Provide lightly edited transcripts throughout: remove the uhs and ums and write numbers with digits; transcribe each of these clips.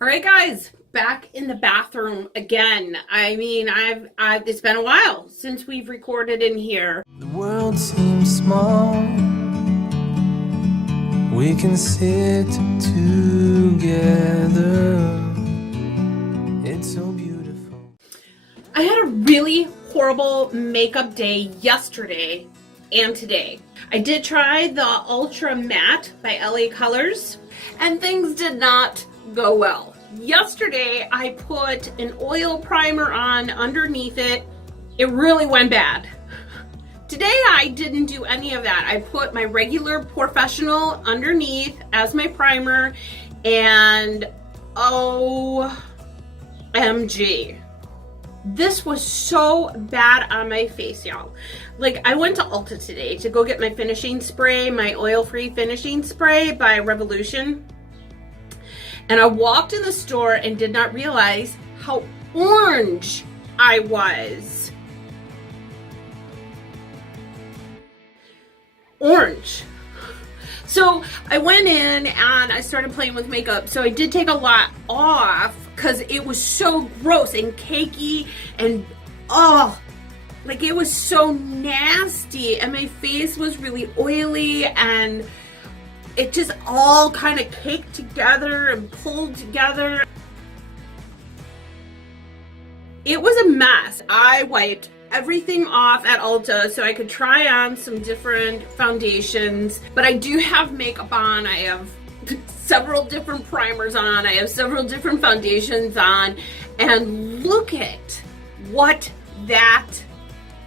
All right, guys, back in the bathroom again. It's been a while since we've recorded in here. The world seems small. We can sit together. It's so beautiful. I had a really horrible makeup day yesterday and today. I did try the Ultra Matte by LA Colors, and things did not go well. Yesterday, I put an oil primer on underneath it. It really went bad. Today, I didn't do any of that. I put my regular professional underneath as my primer, and OMG. This was so bad on my face, y'all. Like, I went to Ulta today to go get my finishing spray, my oil-free finishing spray by Revolution. And I walked in the store and did not realize how orange I was. Orange. So I went in and I started playing with makeup. So I did take a lot off because it was so gross and cakey and like it was so nasty, and my face was really oily, and it just all kind of caked together and pulled together. It was a mess. I wiped everything off at Ulta so I could try on some different foundations, but I do have makeup on. I have several different primers on. I have several different foundations on, and look at what that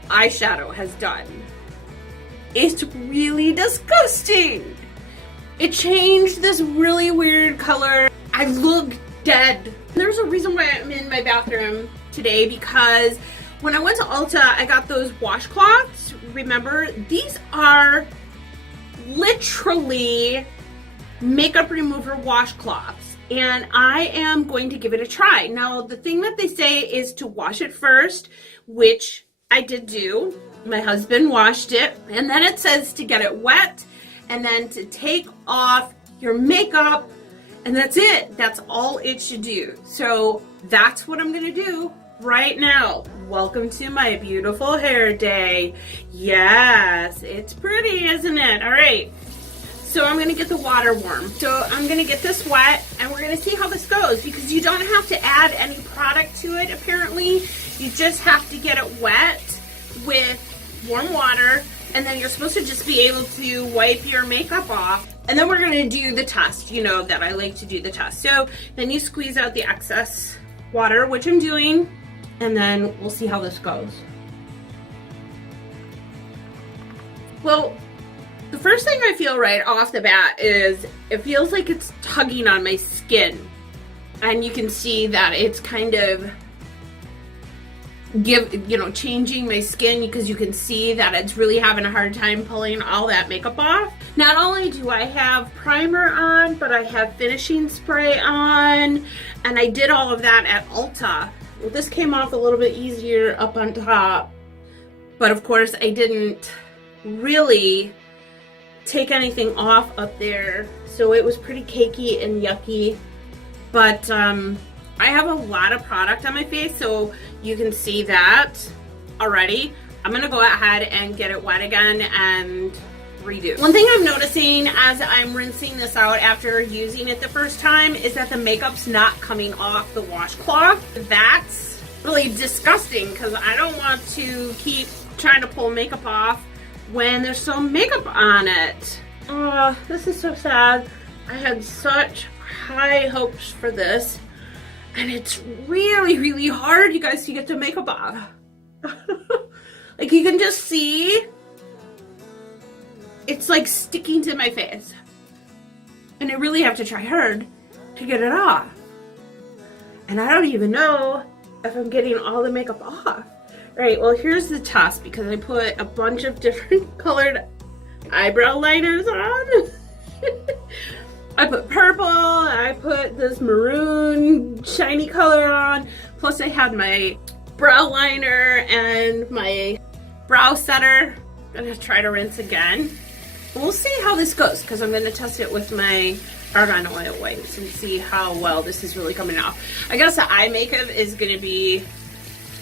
eyeshadow has done. It's really disgusting. It changed this really weird color. I look dead. There's a reason why I'm in my bathroom today, because when I went to Ulta, I got those washcloths. Remember, these are literally makeup remover washcloths, and I am going to give it a try. Now, the thing that they say is to wash it first, which I did do. My husband washed it, and then it says to get it wet, and then to take off your makeup, and that's it. That's all it should do. So that's what I'm gonna do right now. Welcome to my beautiful hair day. Yes, it's pretty, isn't it? All right, so I'm gonna get the water warm. So I'm gonna get this wet, and we're gonna see how this goes, because you don't have to add any product to it, apparently. You just have to get it wet with warm water, and then you're supposed to just be able to wipe your makeup off. And then we're gonna do the test. You know that I like to do the test. So then you squeeze out the excess water, which I'm doing, and then we'll see how this goes. Well, the first thing I feel right off the bat is it feels like it's tugging on my skin. And you can see that it's kind of changing my skin, because you can see that it's really having a hard time pulling all that makeup off. Not only do I have primer on, but I have finishing spray on, and I did all of that at Ulta. Well, this came off a little bit easier up on top, but of course I didn't really take anything off up there, so it was pretty cakey and yucky. But I have a lot of product on my face, so you can see that already. I'm gonna go ahead and get it wet again and redo. One thing I'm noticing as I'm rinsing this out after using it the first time is that the makeup's not coming off the washcloth. That's really disgusting, because I don't want to keep trying to pull makeup off when there's still makeup on it. Oh, this is so sad. I had such high hopes for this. And it's really, really hard, you guys, to get the makeup off. Like, you can just see, it's like sticking to my face. And I really have to try hard to get it off. And I don't even know if I'm getting all the makeup off. All right, well, here's the test, because I put a bunch of different colored eyebrow liners on. I put purple, I put this maroon shiny color on, plus I had my brow liner and my brow setter. I'm gonna try to rinse again. We'll see how this goes, because I'm gonna test it with my argan oil wipes and see how well this is really coming off. I guess the eye makeup is going to be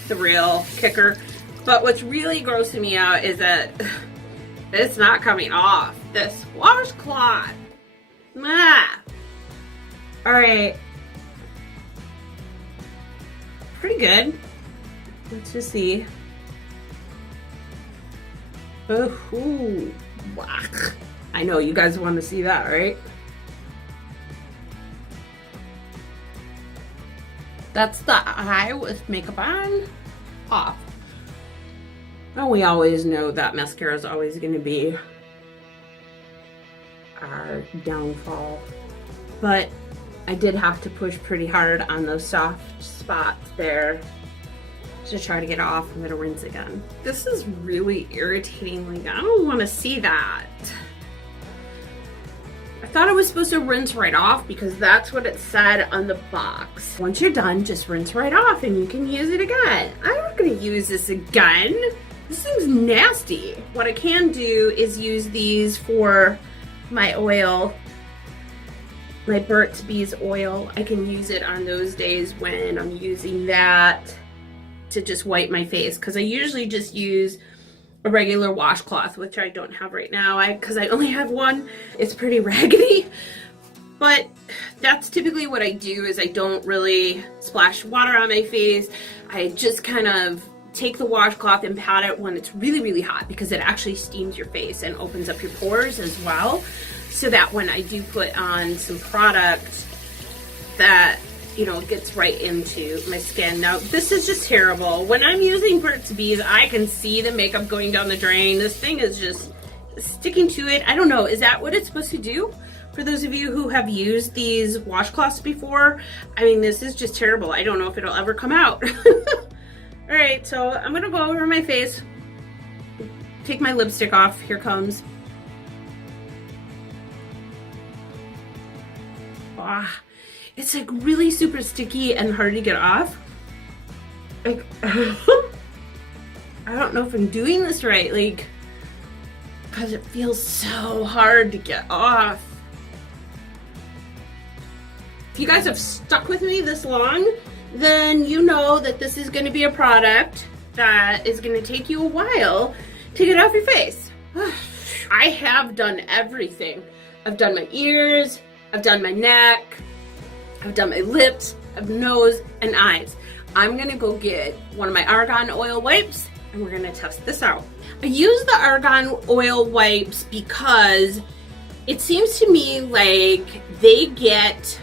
the real kicker. But what's really grossing me out is that it's not coming off. This washcloth. Ah. Alright. Pretty good. Let's just see. Oh, I know you guys want to see that, right? That's the eye with makeup on, off. Oh, we always know that mascara is always going to be our downfall. But I did have to push pretty hard on those soft spots there to try to get off. I'm gonna rinse again. This is really irritating. Like, I don't want to see that. I thought I was supposed to rinse right off because that's what it said on the box. Once you're done, just rinse right off and you can use it again. I'm not gonna use this again. This thing's nasty. What I can do is use these for my oil, my Burt's Bees oil. I can use it on those days when I'm using that to just wipe my face, because I usually just use a regular washcloth, which I don't have right now because I only have one. It's pretty raggedy, but that's typically what I do. Is I don't really splash water on my face. I just kind of take the washcloth and pat it when it's really, really hot, because it actually steams your face and opens up your pores as well, so that when I do put on some product that, you know, gets right into my skin. Now, this is just terrible. When I'm using Burt's Bees, I can see the makeup going down the drain. This thing is just sticking to it. I don't know, is that what it's supposed to do? For those of you who have used these washcloths before, I mean, this is just terrible. I don't know if it'll ever come out. All right, so I'm gonna go over my face, take my lipstick off. Here comes. Ah. It's like really super sticky and hard to get off. Like, I don't know if I'm doing this right, like, because it feels so hard to get off. If you guys have stuck with me this long, then you know that this is going to be a product that is going to take you a while to get off your face. I have done everything. I've done my ears, I've done my neck, I've done my lips, nose, and eyes. I'm gonna go get one of my argan oil wipes and we're gonna test this out. I use the argan oil wipes because it seems to me like they get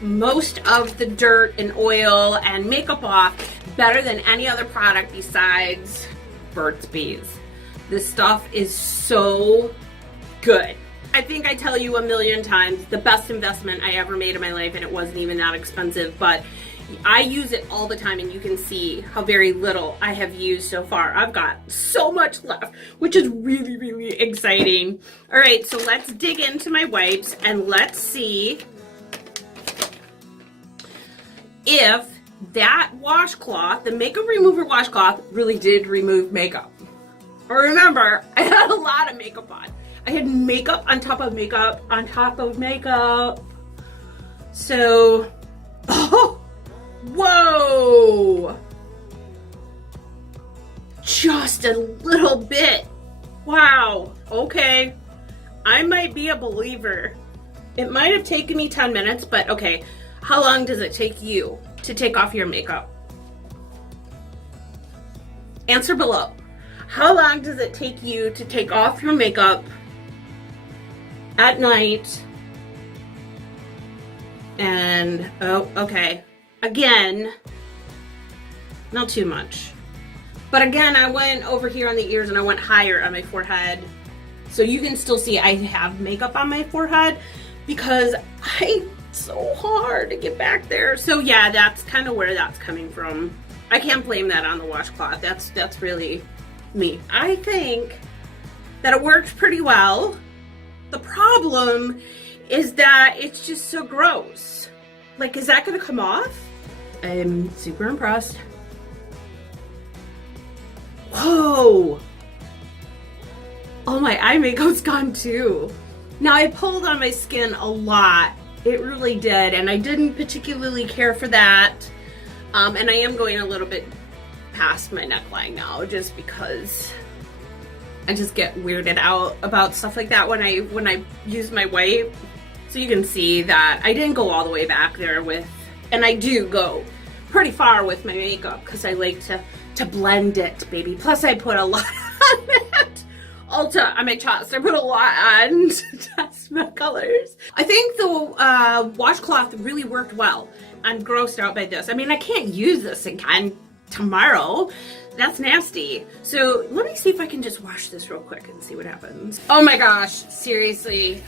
most of the dirt and oil and makeup off better than any other product besides Burt's Bees. This stuff is so good. I think I tell you a million times, the best investment I ever made in my life, and it wasn't even that expensive, but I use it all the time, and you can see how very little I have used so far. I've got so much left, which is really, really exciting. All right, so let's dig into my wipes, and let's see if that washcloth, the makeup remover washcloth, really did remove makeup. Remember, I had a lot of makeup on. I had makeup on top of makeup on top of makeup. So, oh, whoa. Just a little bit. Wow, okay. I might be a believer. It might have taken me 10 minutes, but okay. How long does it take you to take off your makeup? Answer below. How long does it take you to take off your makeup at night? And, oh, okay. Again, not too much. But again, I went over here on the ears and I went higher on my forehead. So you can still see I have makeup on my forehead because it's so hard to get back there. So yeah, that's kind of where that's coming from. I can't blame that on the washcloth. That's really me. I think that it worked pretty well. The problem is that it's just so gross. Like, is that gonna come off? I'm super impressed. Whoa! Oh, my eye makeup's gone too. Now, I pulled on my skin a lot It really did, and I didn't particularly care for that. And I am going a little bit past my neckline now, just because I just get weirded out about stuff like that when I use my white. So you can see that I didn't go all the way back there with, and I do go pretty far with my makeup because I like to blend it, baby. Plus I put a lot on it. Ulta on my chest. I put a lot on to test my colors. I think the washcloth really worked well. I'm grossed out by this. I mean, I can't use this again tomorrow. That's nasty. So let me see if I can just wash this real quick and see what happens. Oh my gosh, seriously.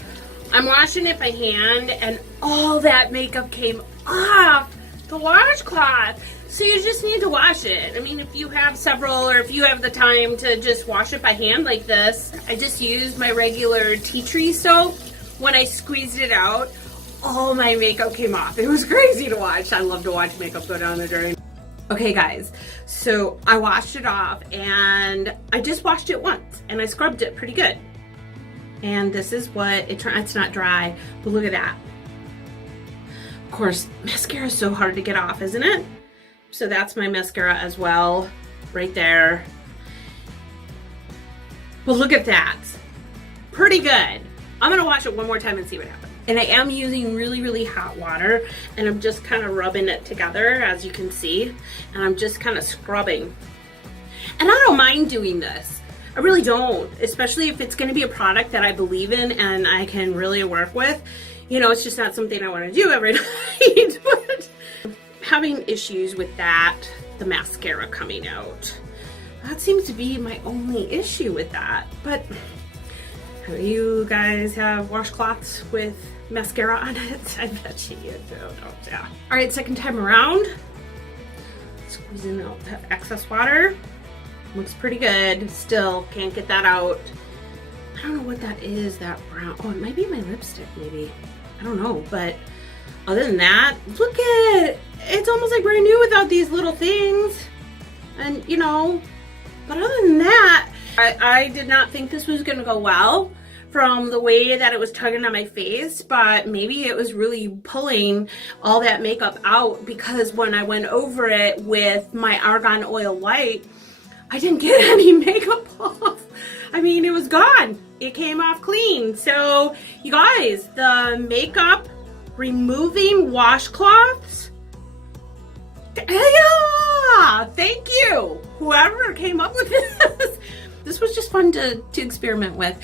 I'm washing it by hand and all that makeup came off the washcloth. So you just need to wash it. I mean, if you have several, or if you have the time to just wash it by hand like this, I just used my regular tea tree soap. When I squeezed it out, all my makeup came off. It was crazy to watch. I love to watch makeup go down the drain. Okay guys, so I washed it off and I just washed it once and I scrubbed it pretty good. And this is what it's not dry, but look at that. Of course, mascara is so hard to get off, isn't it? So that's my mascara as well, right there. But look at that, pretty good. I'm gonna wash it one more time and see what happens. And I am using really, really hot water and I'm just kind of rubbing it together, as you can see. And I'm just kind of scrubbing. And I don't mind doing this. I really don't, especially if it's gonna be a product that I believe in and I can really work with. You know, it's just not something I wanna do every night. But having issues with that, the mascara coming out. That seems to be my only issue with that. But you guys have washcloths with mascara on it? I bet you do, don't ya? All right, second time around. Squeezing out that excess water. Looks pretty good. Still can't get that out. I don't know what that is, that brown. Oh, it might be my lipstick, maybe. I don't know, but other than that, look at it. It's almost like brand new without these little things. And, you know, but other than that, I did not think this was gonna go well from the way that it was tugging on my face, but maybe it was really pulling all that makeup out, because when I went over it with my argan oil white, I didn't get any makeup off. I mean, it was gone. It came off clean. So you guys, the makeup removing washcloths, yeah, thank you, whoever came up with this. This was just fun to experiment with.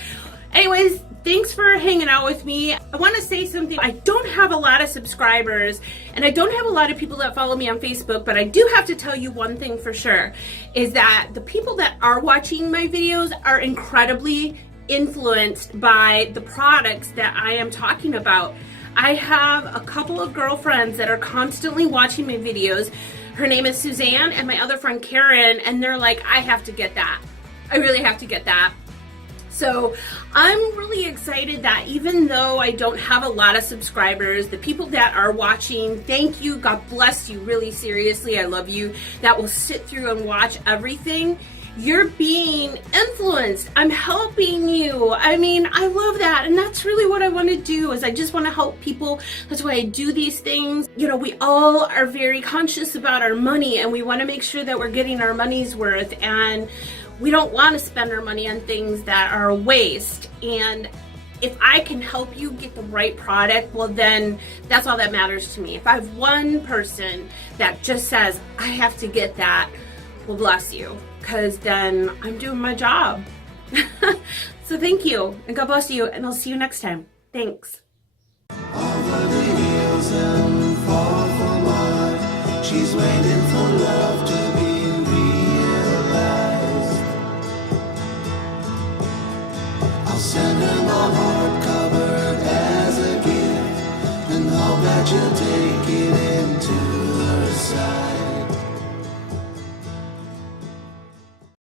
Anyways, thanks for hanging out with me. I want to say something. I don't have a lot of subscribers and I don't have a lot of people that follow me on Facebook, but I do have to tell you one thing for sure, is that the people that are watching my videos are incredibly influenced by the products that I am talking about. I have a couple of girlfriends that are constantly watching my videos. Her name is Suzanne and my other friend Karen, and they're like, I have to get that. I really have to get that. So I'm really excited that even though I don't have a lot of subscribers, the people that are watching, thank you, God bless you, really seriously, I love you, that will sit through and watch everything. You're being influenced. I'm helping you. I mean, I love that. And that's really what I want to do, is I just want to help people. That's why I do these things. You know, we all are very conscious about our money and we want to make sure that we're getting our money's worth, and we don't want to spend our money on things that are a waste. And if I can help you get the right product, well then that's all that matters to me. If I have one person that just says, I have to get that, well bless you, because then I'm doing my job. So thank you, and God bless you, and I'll see you next time. Thanks.